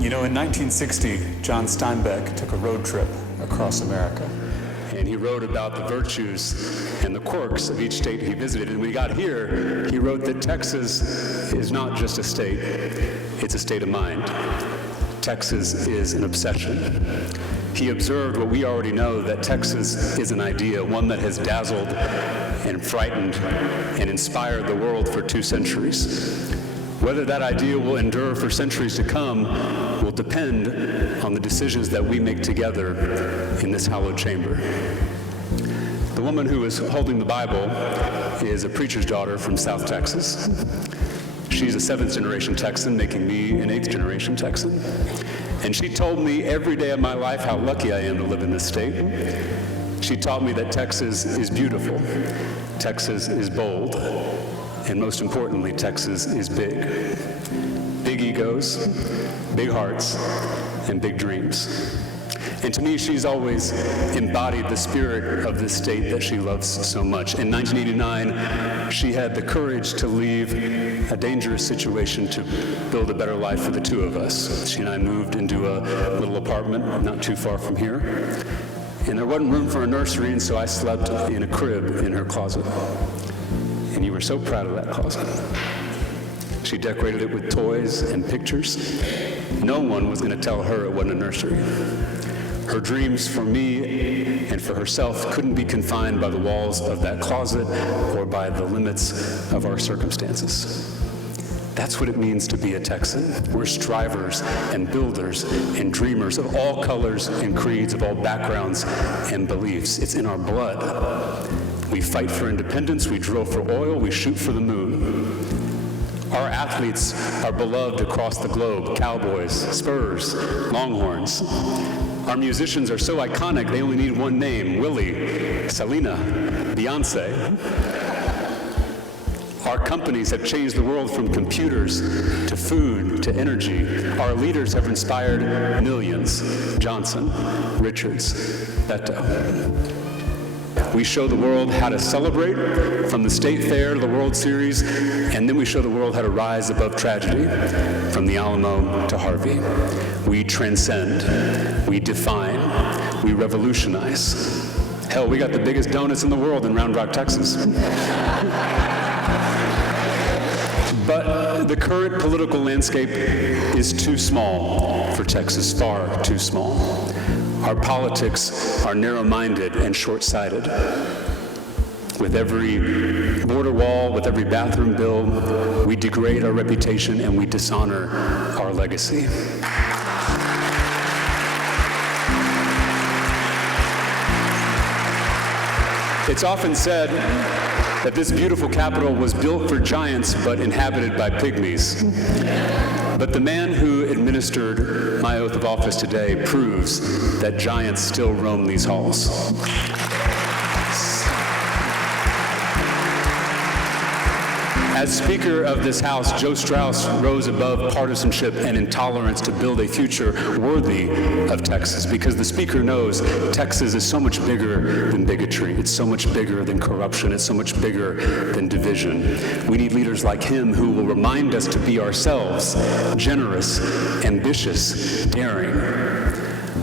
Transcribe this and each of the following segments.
You know, in 1960, John Steinbeck took a road trip across America. And he wrote about the virtues and the quirks of each state he visited. And when he got here, he wrote that Texas is not just a state, it's a state of mind. Texas is an obsession. He observed what we already know, that Texas is an idea, one that has dazzled and frightened and inspired the world for 2 centuries. Whether that idea will endure for centuries to come will depend on the decisions that we make together in this hallowed chamber. The woman who is holding the Bible is a preacher's daughter from South Texas. She's a 7th-generation Texan, making me an 8th-generation Texan. And she told me every day of my life how lucky I am to live in this state. She taught me that Texas is beautiful, Texas is bold, and most importantly, Texas is big. Big egos, big hearts, and big dreams. And to me, she's always embodied the spirit of this state that she loves so much. In 1989, she had the courage to leave a dangerous situation to build a better life for the 2 of us. She and I moved into a little apartment not too far from here. And there wasn't room for a nursery, and so I slept in a crib in her closet. And you were so proud of that closet. She decorated it with toys and pictures. No one was going to tell her it wasn't a nursery. Her dreams for me and for herself couldn't be confined by the walls of that closet or by the limits of our circumstances. That's what it means to be a Texan. We're strivers and builders and dreamers of all colors and creeds, of all backgrounds and beliefs. It's in our blood. We fight for independence, we drill for oil, we shoot for the moon. Our athletes are beloved across the globe: Cowboys, Spurs, Longhorns. Our musicians are so iconic, they only need one name: Willie, Selena, Beyonce. Our companies have changed the world from computers to food to energy. Our leaders have inspired millions: Johnson, Richards, Beto. We show the world how to celebrate, from the State Fair to the World Series, and then we show the world how to rise above tragedy, from the Alamo to Harvey. We transcend, we define, we revolutionize. Hell, we got the biggest donuts in the world in Round Rock, Texas. But the current political landscape is too small for Texas, far too small. Our politics are narrow-minded and short-sighted. With every border wall, with every bathroom bill, we degrade our reputation and we dishonor our legacy. It's often said that this beautiful capital was built for giants but inhabited by pygmies. But the man who administered my oath of office today proves that giants still roam these halls. As Speaker of this House, Joe Straus rose above partisanship and intolerance to build a future worthy of Texas, because the Speaker knows Texas is so much bigger than bigotry. It's so much bigger than corruption. It's so much bigger than division. We need leaders like him who will remind us to be ourselves: generous, ambitious, daring.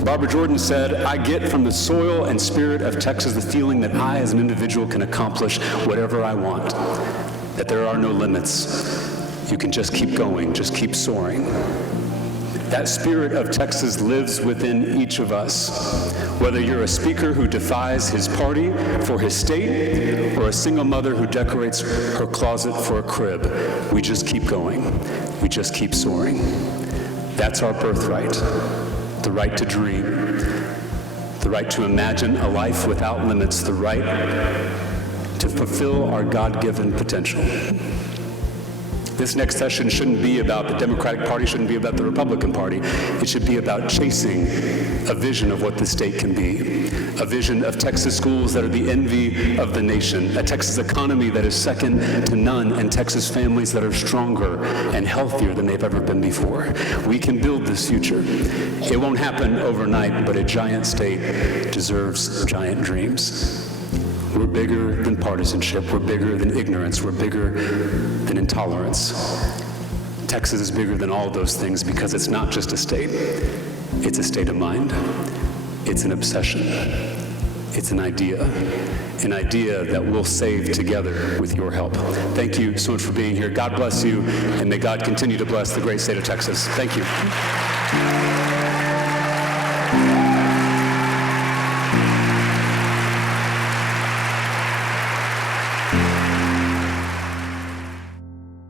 Barbara Jordan said, "I get from the soil and spirit of Texas the feeling that I as an individual can accomplish whatever I want. That there are no limits. You can just keep going, just keep soaring." That spirit of Texas lives within each of us. Whether you're a speaker who defies his party for his state, or a single mother who decorates her closet for a crib, we just keep going. We just keep soaring. That's our birthright. The right to dream. The right to imagine a life without limits. The right to fulfill our God-given potential. This next session shouldn't be about the Democratic Party, shouldn't be about the Republican Party. It should be about chasing a vision of what the state can be. A vision of Texas schools that are the envy of the nation, a Texas economy that is second to none, and Texas families that are stronger and healthier than they've ever been before. We can build this future. It won't happen overnight, but a giant state deserves giant dreams. We're bigger than partisanship. We're bigger than ignorance. We're bigger than intolerance. Texas is bigger than all those things because it's not just a state. It's a state of mind. It's an obsession. It's an idea that we'll save together with your help. Thank you so much for being here. God bless you, and may God continue to bless the great state of Texas. Thank you.